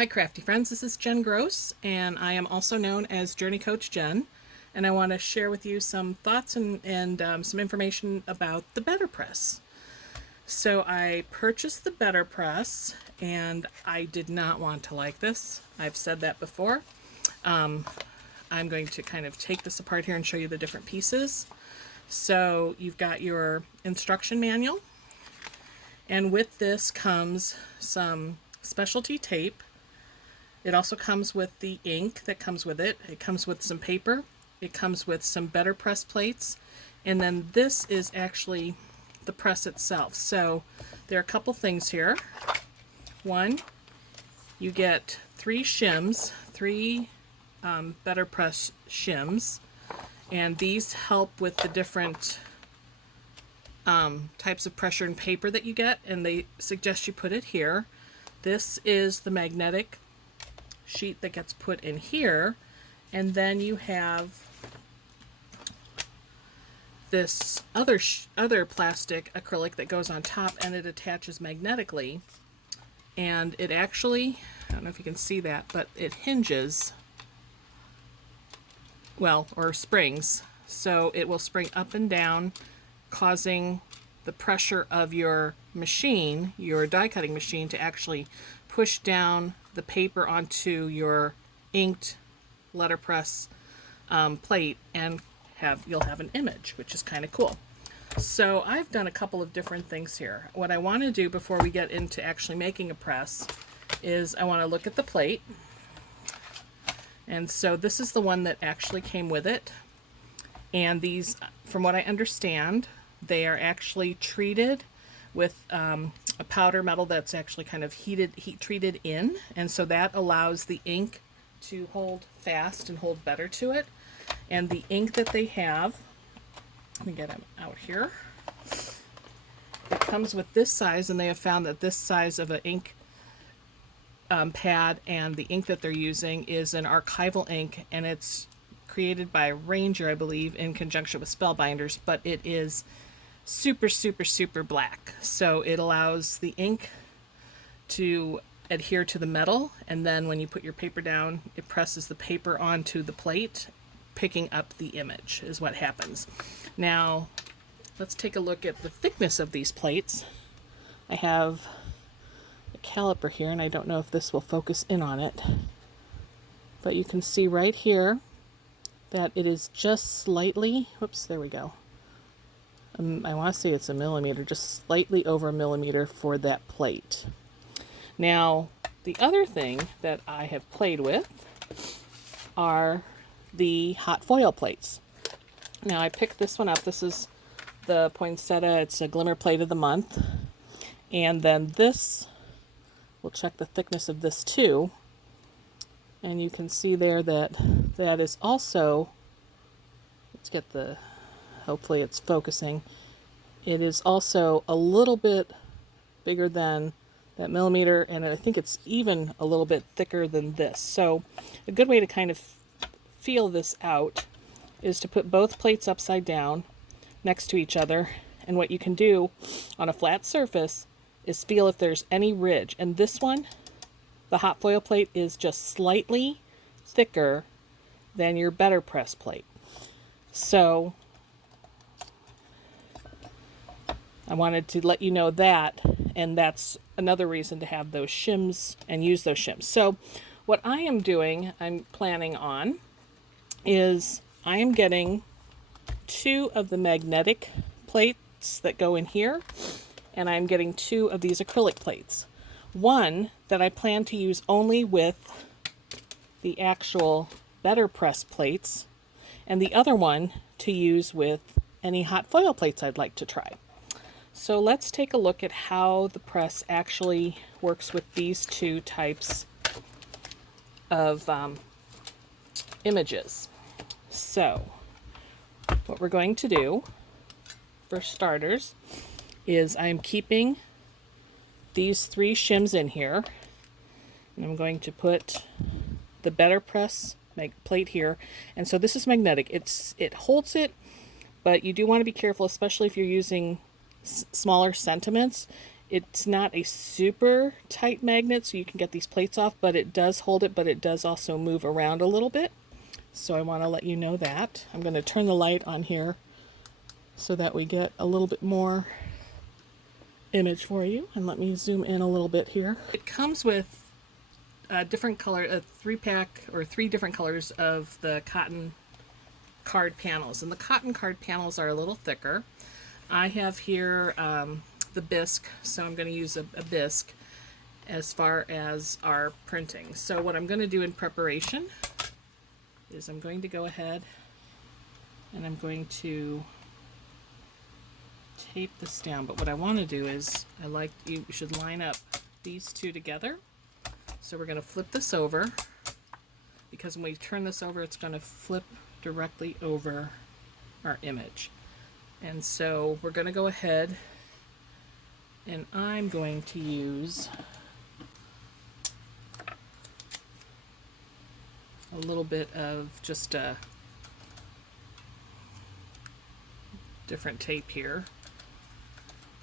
Hi crafty friends, this is Jen Gross and I am also known as Journey Coach Jen, and I want to share with you some thoughts and some information about the BetterPress. So I purchased the BetterPress and I did not want to like this. I've said that before. I'm going to kind of take this apart here and show you the different pieces. So you've got your instruction manual, and with this comes some specialty tape. It also comes with the ink that comes with it. It comes with some paper. It comes with some BetterPress plates. And then this is actually the press itself. So there are a couple things here. One, you get 3 shims, 3 BetterPress shims. And these help with the different types of pressure and paper that you get. And they suggest you put it here. This is the magnetic sheet that gets put in here, and then you have this other plastic acrylic that goes on top, and it attaches magnetically, and it actually, I don't know if you can see that, but it hinges, well, or springs, so it will spring up and down, causing the pressure of your machine, your die cutting machine, to actually push down the paper onto your inked letterpress plate, and you'll have an image, which is kind of cool. So I've done a couple of different things here. What I want to do before we get into actually making a press is I want to look at the plate. And so this is the one that actually came with it. And these, from what I understand, they are actually treated with a powder metal that's actually kind of heat treated in, and so that allows the ink to hold fast and hold better to it. And the ink that they have, let me get them out here, it comes with this size, and they have found that this size of an ink pad and the ink that they're using is an archival ink, and it's created by Ranger, I believe, in conjunction with Spellbinders, but it is super black, so it allows the ink to adhere to the metal, and then when you put your paper down, it presses the paper onto the plate, picking up the image is what happens. Now let's take a look at the thickness of these plates. I have a caliper here, and I don't know if this will focus in on it, but you can see right here that it is just slightly, whoops, there we go. I want to say it's a millimeter, just slightly over a millimeter for that plate. Now, the other thing that I have played with are the hot foil plates. Now, I picked this one up. This is the poinsettia. It's a glimmer plate of the month. And then this, we'll check the thickness of this too. And you can see there that that is also, let's get the, hopefully it's focusing. It is also a little bit bigger than that millimeter, and I think it's even a little bit thicker than this. So a good way to kind of feel this out is to put both plates upside down next to each other, and what you can do on a flat surface is feel if there's any ridge. And this one, the hot foil plate, is just slightly thicker than your BetterPress plate. So I wanted to let you know that, and that's another reason to have those shims and use those shims. So what I am doing, I'm planning on, is I am getting 2 of the magnetic plates that go in here, and I'm getting 2 of these acrylic plates. One that I plan to use only with the actual BetterPress plates, and the other one to use with any hot foil plates I'd like to try. So let's take a look at how the press actually works with these 2 types of images. So what we're going to do, for starters, is I'm keeping these 3 shims in here, and I'm going to put the BetterPress plate here. And so this is magnetic. It holds it, but you do want to be careful, especially if you're using smaller sentiments. It's not a super tight magnet, so you can get these plates off, but it does hold it, but it does also move around a little bit. So I want to let you know that. I'm going to turn the light on here so that we get a little bit more image for you. And let me zoom in a little bit here. It comes with different color, a 3-pack or 3 different colors of the cotton card panels. And the cotton card panels are a little thicker. I have here the Bisque, so I'm going to use a Bisque as far as our printing. So what I'm going to do in preparation is I'm going to go ahead and I'm going to tape this down. But what I want to do is you should line up these two together. So we're going to flip this over, because when we turn this over, it's going to flip directly over our image. And so we're going to go ahead and I'm going to use a little bit of just a different tape here,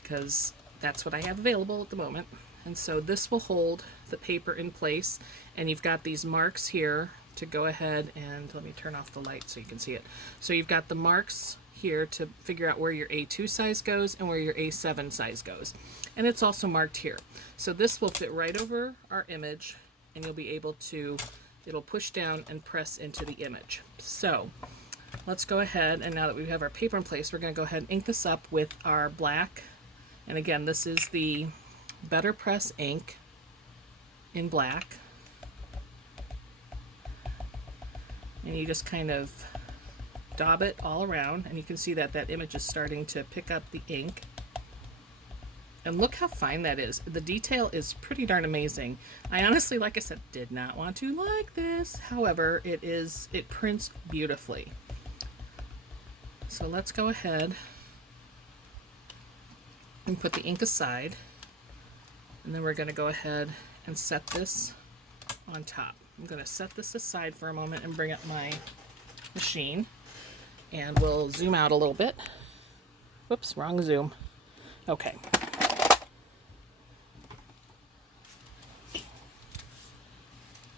because that's what I have available at the moment. And so this will hold the paper in place, and you've got these marks here to go ahead and, let me turn off the light so you can see it. So you've got the marks here to figure out where your A2 size goes and where your A7 size goes. And it's also marked here. So this will fit right over our image, and you'll be able to, it'll push down and press into the image. So let's go ahead, and now that we have our paper in place, we're going to go ahead and ink this up with our black. And again, this is the BetterPress ink in black. And you just kind of daub it all around, and you can see that that image is starting to pick up the ink. And look how fine that is. The detail is pretty darn amazing. I honestly, like I said, did not want to like this. However, it prints beautifully. So let's go ahead and put the ink aside. And then we're going to go ahead and set this on top. I'm going to set this aside for a moment and bring up my machine. And we'll zoom out a little bit. Whoops, wrong zoom. Okay.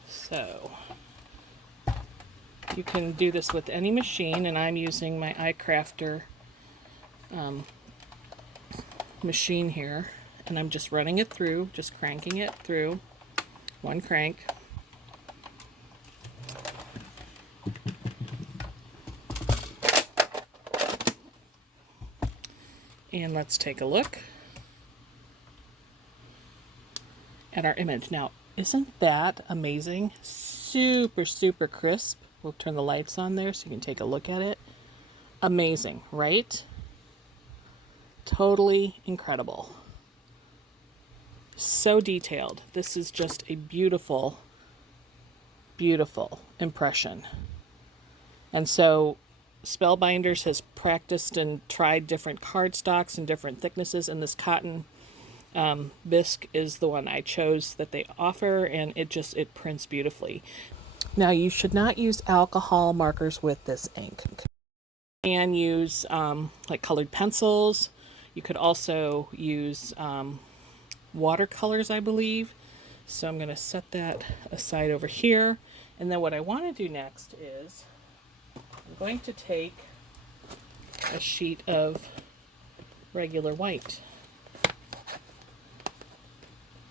So you can do this with any machine, and I'm using my iCrafter machine here, and I'm just running it through, just cranking it through, one crank. And let's take a look at our image. Now, isn't that amazing? Super, super crisp. We'll turn the lights on there so you can take a look at it. Amazing, right? Totally incredible. So detailed. This is just a beautiful, beautiful impression. And so Spellbinders has practiced and tried different cardstocks and different thicknesses, and this cotton Bisque is the one I chose that they offer, and it prints beautifully. Now, you should not use alcohol markers with this ink. You can use like colored pencils. You could also use watercolors, I believe. So I'm going to set that aside over here. And then what I want to do next is I'm going to take a sheet of regular white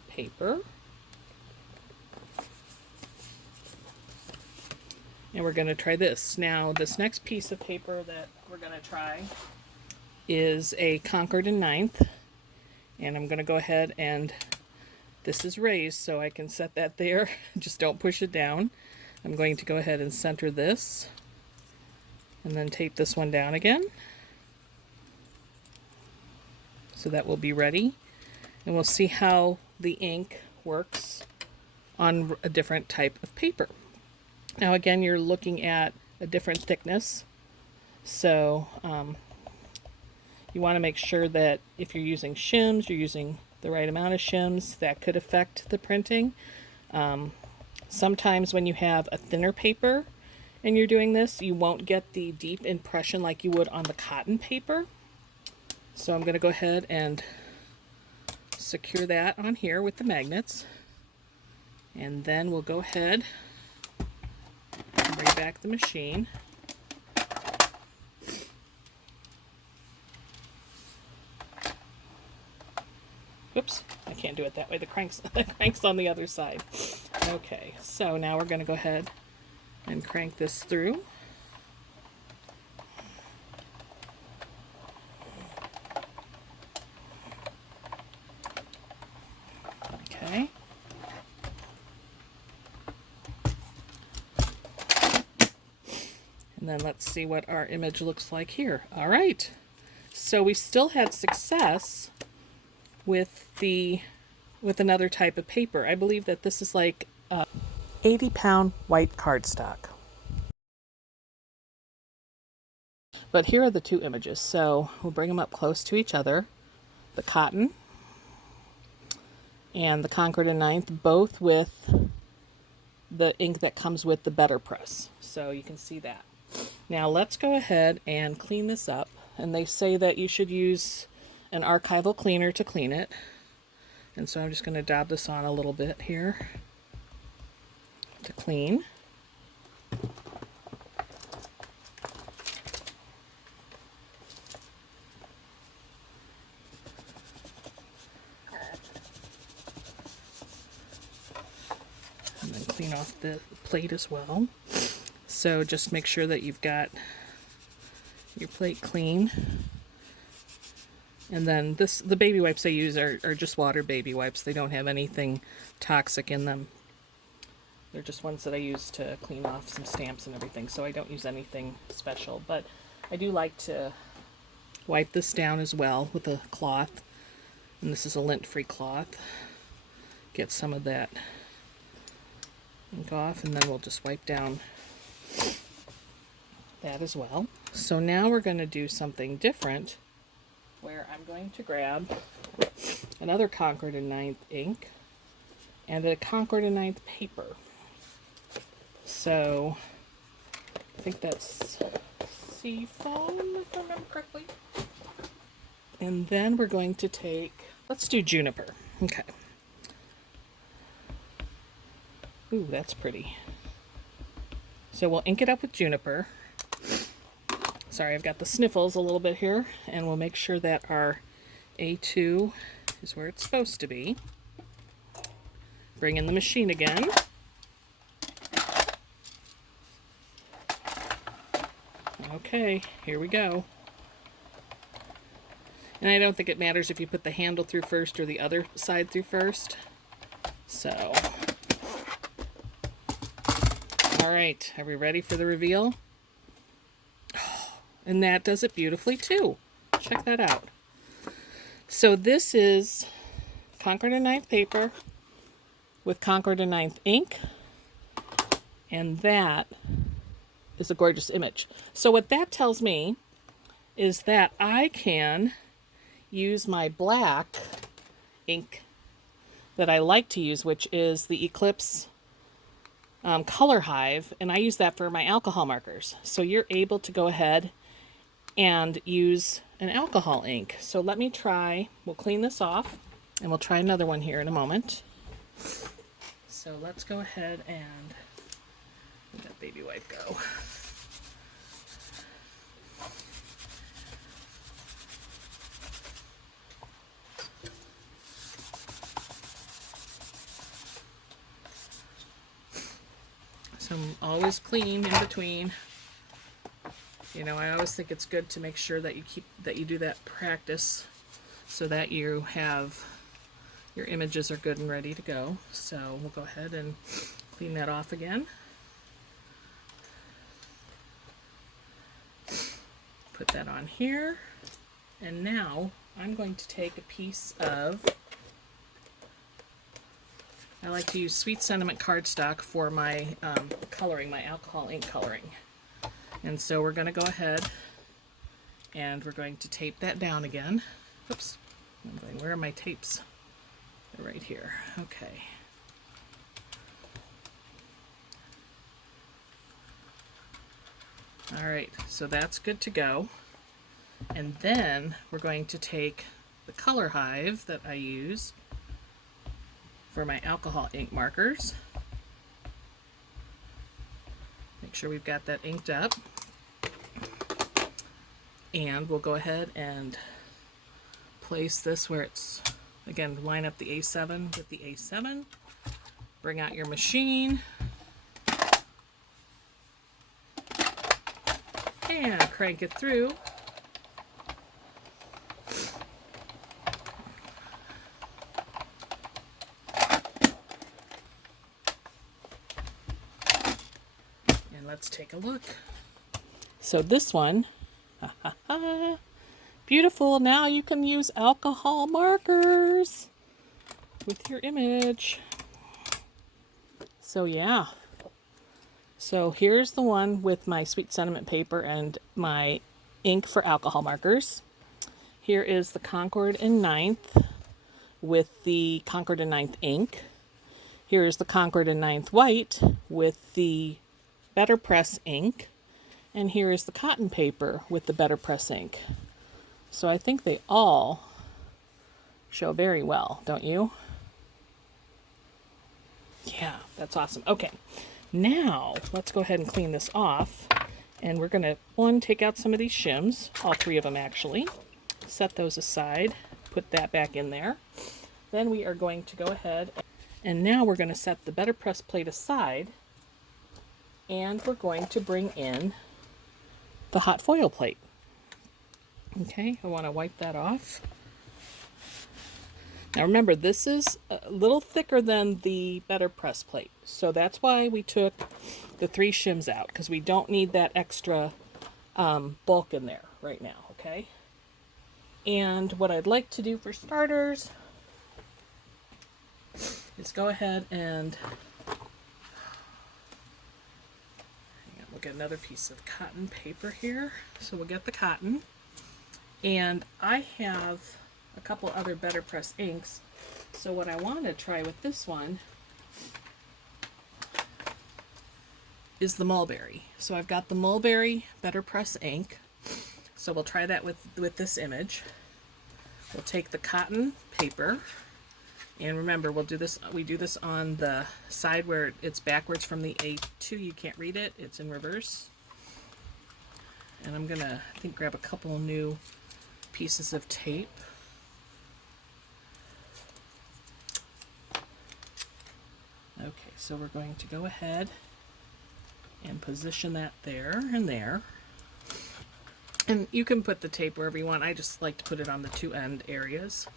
paper, and we're going to try this. Now, this next piece of paper that we're going to try is a Concord in 9th, and I'm going to go ahead and, this is raised so I can set that there. Just don't push it down. I'm going to go ahead and center this and then tape this one down again, so that will be ready, and we'll see how the ink works on a different type of paper. Now again, you're looking at a different thickness, so you want to make sure that if you're using shims, you're using the right amount of shims. That could affect the printing. Sometimes when you have a thinner paper and you're doing this, you won't get the deep impression like you would on the cotton paper. So I'm going to go ahead and secure that on here with the magnets. And then we'll go ahead and bring back the machine. Oops, I can't do it that way. The crank's on the other side. Okay, so now we're going to go ahead and crank this through. Okay. And then let's see what our image looks like here. All right. So we still had success with another type of paper. I believe that this is like 80-pound white cardstock. But here are the two images. So we'll bring them up close to each other. The cotton and the Concord and Ninth, both with the ink that comes with the BetterPress. So you can see that. Now let's go ahead and clean this up. And they say that you should use an archival cleaner to clean it. And so I'm just going to dab this on a little bit here to clean. And then clean off the plate as well. So just make sure that you've got your plate clean. And then the baby wipes I use are just water baby wipes. They don't have anything toxic in them. They're just ones that I use to clean off some stamps and everything, so I don't use anything special. But I do like to wipe this down as well with a cloth. And this is a lint-free cloth. Get some of that ink off, and then we'll just wipe down that as well. So now we're going to do something different, where I'm going to grab another Concord and Ninth ink and a Concord and Ninth paper. So I think that's seafoam, if I remember correctly. And then we're going to take, let's do juniper. Okay. Ooh, that's pretty. So we'll ink it up with juniper. Sorry, I've got the sniffles a little bit here, and we'll make sure that our A2 is where it's supposed to be. Bring in the machine again. Okay, here we go. And I don't think it matters if you put the handle through first or the other side through first. So, all right, are we ready for the reveal? And that does it beautifully too. Check that out. So this is Concord and Ninth paper with Concord and Ninth ink. And that is a gorgeous image. So what that tells me is that I can use my black ink that I like to use, which is the Eclipse color Hive, and I use that for my alcohol markers. So you're able to go ahead and use an alcohol ink. So let me try, we'll clean this off, and we'll try another one here in a moment. So let's go ahead and let that baby wipe go. So I'm always clean in between. You know, I always think it's good to make sure that you do that practice so that you have your images are good and ready to go. So we'll go ahead and clean that off again. Put that on here. And now I'm going to take a piece of, I like to use Sweet Sentiment cardstock for my coloring, my alcohol ink coloring. And so we're going to go ahead and we're going to tape that down again. Oops. Where are my tapes? They're right here. Okay. All right, so that's good to go. And then we're going to take the color Hive that I use for my alcohol ink markers. Make sure we've got that inked up. And we'll go ahead and place this where it's, again, line up the A7 with the A7. Bring out your machine. And crank it through. And let's take a look. So this one, beautiful. Now you can use alcohol markers with your image. So yeah. So here's the one with my sweet sentiment paper and my ink for alcohol markers. Here is the Concord in 9th with the Concord in 9th ink. Here is the Concord in 9th white with the BetterPress ink. And here is the cotton paper with the BetterPress ink. So I think they all show very well, don't you? Yeah, that's awesome. Okay, now let's go ahead and clean this off. And we're going to, one, take out some of these shims, all 3 of them actually. Set those aside, put that back in there. Then we are going to go ahead, and now we're going to set the BetterPress plate aside. And we're going to bring in the hot foil plate. Okay, I want to wipe that off. Now remember, this is a little thicker than the BetterPress plate, so that's why we took the 3 shims out, because we don't need that extra bulk in there right now, okay? And what I'd like to do for starters is go ahead and we'll get another piece of cotton paper here. So we'll get the cotton. And I have a couple other BetterPress inks. So what I want to try with this one is the Mulberry. So I've got the Mulberry BetterPress ink. So we'll try that with this image. We'll take the cotton paper. And remember, we do this on the side where it's backwards from the A2. You can't read it. It's in reverse. And I'm going to, I think, grab a couple new pieces of tape. Okay, so we're going to go ahead and position that there and there. And you can put the tape wherever you want. I just like to put it on the 2 end areas.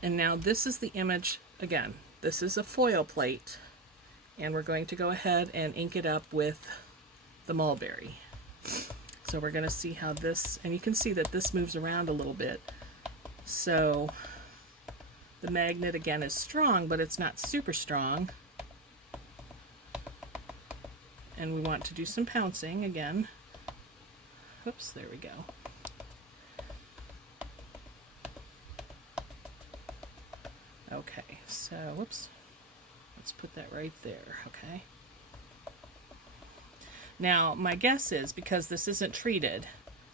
And now this is the image, again, this is a foil plate, and we're going to go ahead and ink it up with the Mulberry. So we're going to see how this, and you can see that this moves around a little bit. So the magnet again is strong, but it's not super strong. And we want to do some pouncing again. Oops, there we go. Okay, so, whoops, let's put that right there, okay? Now, my guess is, because this isn't treated,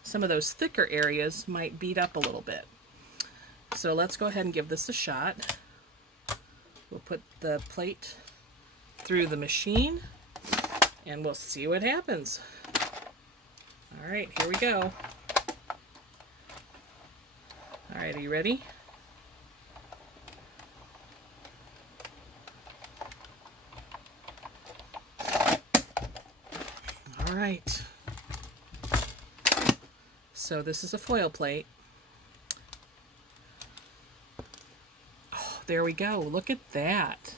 some of those thicker areas might beat up a little bit. So let's go ahead and give this a shot. We'll put the plate through the machine, and we'll see what happens. All right, here we go. All right, are you ready? All right. So this is a foil plate. Oh, there we go. Look at that.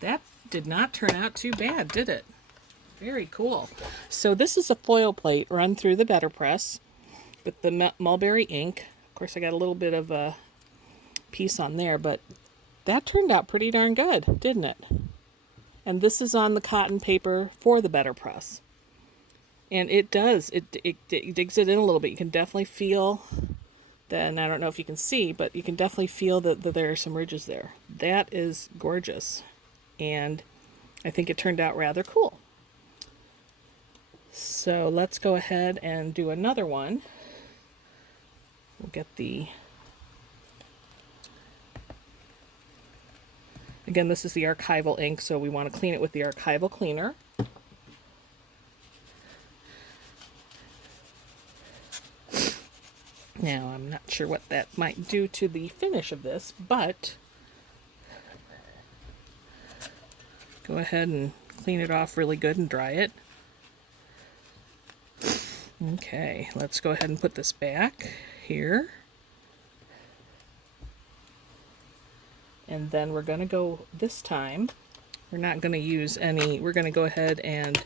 That did not turn out too bad, did it? Very cool. So this is a foil plate run through the BetterPress with the Mulberry ink. Of course, I got a little bit of a piece on there, but that turned out pretty darn good, didn't it? And this is on the cotton paper for the BetterPress. And it does, it digs it in a little bit. You can definitely feel, and I don't know if you can see, but you can definitely feel that there are some ridges there. That is gorgeous. And I think it turned out rather cool. So let's go ahead and do another one. We'll get the Again, this is the archival ink, so we want to clean it with the archival cleaner. Now, I'm not sure what that might do to the finish of this, but go ahead and clean it off really good and dry it. Okay, let's go ahead and put this back here. And then we're going to go, this time, we're not going to use any, we're going to go ahead and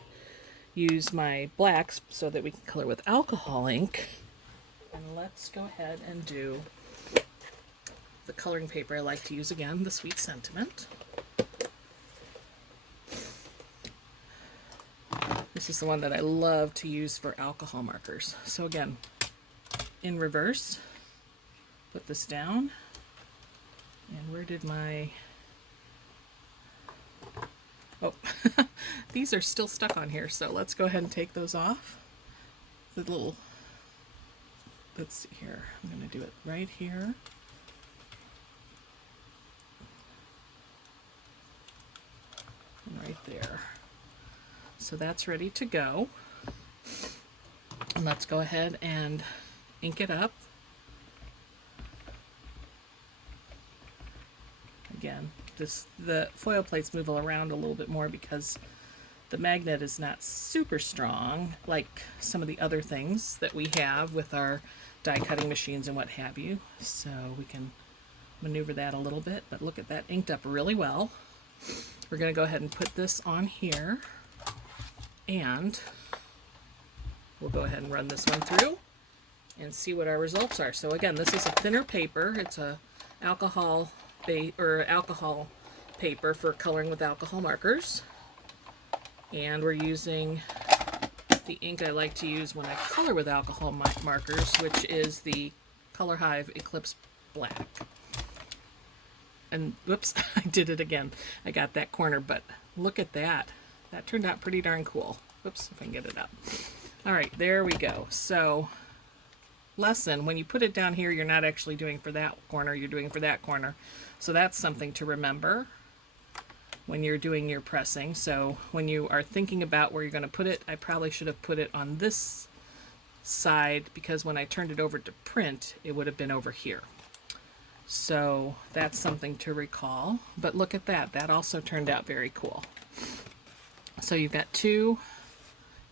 use my blacks so that we can color with alcohol ink. And let's go ahead and do the coloring paper I like to use again, the Sweet Sentiment. This is the one that I love to use for alcohol markers. So again, in reverse, put this down. And where did my... Oh, these are still stuck on here, so let's go ahead and take those off. The little... Let's see here. I'm going to do it right here. And right there. So that's ready to go. And let's go ahead and ink it up. Again, the foil plates move around a little bit more because the magnet is not super strong like some of the other things that we have with our die cutting machines and what have you. So we can maneuver that a little bit, but look at that, inked up really well. We're going to go ahead and put this on here, and we'll go ahead and run this one through and see what our results are. So again, this is a thinner paper. It's a alcohol paper for coloring with alcohol markers. And we're using the ink I like to use when I color with alcohol markers, which is the Hive Eclipse Black. And whoops, I did it again. I got that corner, but look at that. That turned out pretty darn cool. Whoops, if I can get it up. All right, there we go. So, lesson, when you put it down here, you're not actually doing for that corner, you're doing for that corner. So that's something to remember when you're doing your pressing. So when you are thinking about where you're going to put it, I probably should have put it on this side, because when I turned it over to print, it would have been over here. So that's something to recall. But look at that. That also turned out very cool. So you've got two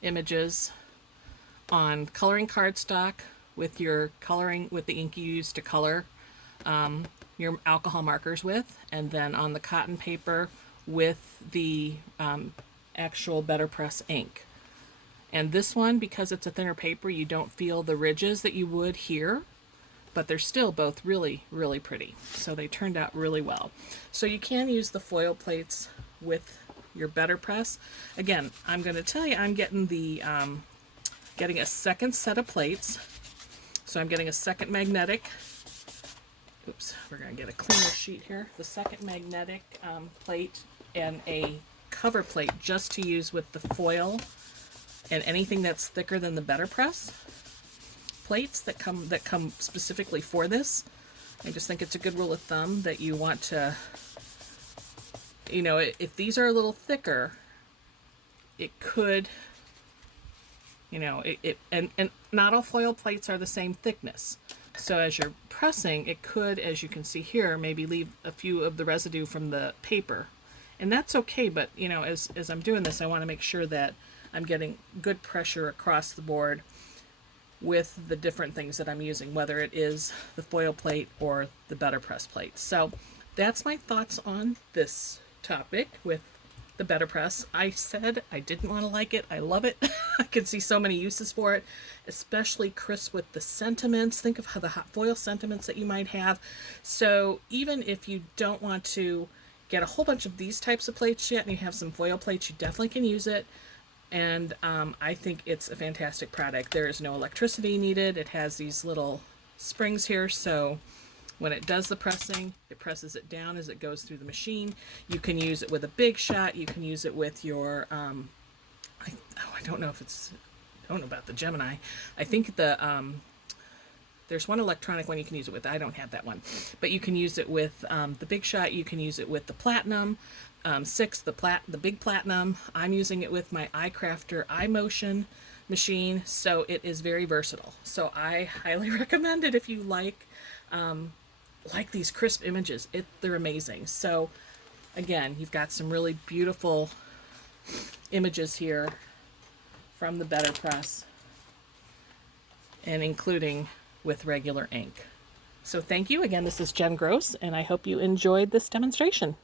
images on coloring cardstock with your coloring with the ink you use to color your alcohol markers with, and then on the cotton paper with the actual BetterPress ink. And this one, because it's a thinner paper, you don't feel the ridges that you would here, but they're still both really, really pretty. So they turned out really well. So you can use the foil plates with your BetterPress. Again, I'm going to tell you, I'm getting the getting a second set of plates. So I'm getting a second magnetic. Oops, we're going to get a cleaner sheet here. The second magnetic plate and a cover plate just to use with the foil and anything that's thicker than the BetterPress plates that come specifically for this. I just think it's a good rule of thumb that you want to, you know, if these are a little thicker, it could, you know, and not all foil plates are the same thickness. So as you're pressing, it could, as you can see here, maybe leave a few of the residue from the paper. And that's okay, but, you know, as I'm doing this, I want to make sure that I'm getting good pressure across the board with the different things that I'm using, whether it is the foil plate or the BetterPress plate. So that's my thoughts on this topic with the BetterPress. I said I didn't want to like it. I love it. I can see so many uses for it, especially crisp with the sentiments. Think of how the hot foil sentiments that you might have. So even if you don't want to get a whole bunch of these types of plates yet and you have some foil plates, you definitely can use it. And I think it's a fantastic product. There is no electricity needed. It has these little springs here, so when it does the pressing, it presses it down as it goes through the machine. You can use it with a big shot. You can use it with your, I don't know if it's, I don't know about the Gemini. I think the There's one electronic one you can use it with. I don't have that one. But you can use it with the Big Shot. You can use it with the Platinum 6, the Big Platinum. I'm using it with my iCrafter iMotion machine, so it is very versatile. So I highly recommend it if you like these crisp images. They're amazing. So again, you've got some really beautiful images here from the BetterPress, and including with regular ink. So thank you again. This is Jen Gross, and I hope you enjoyed this demonstration.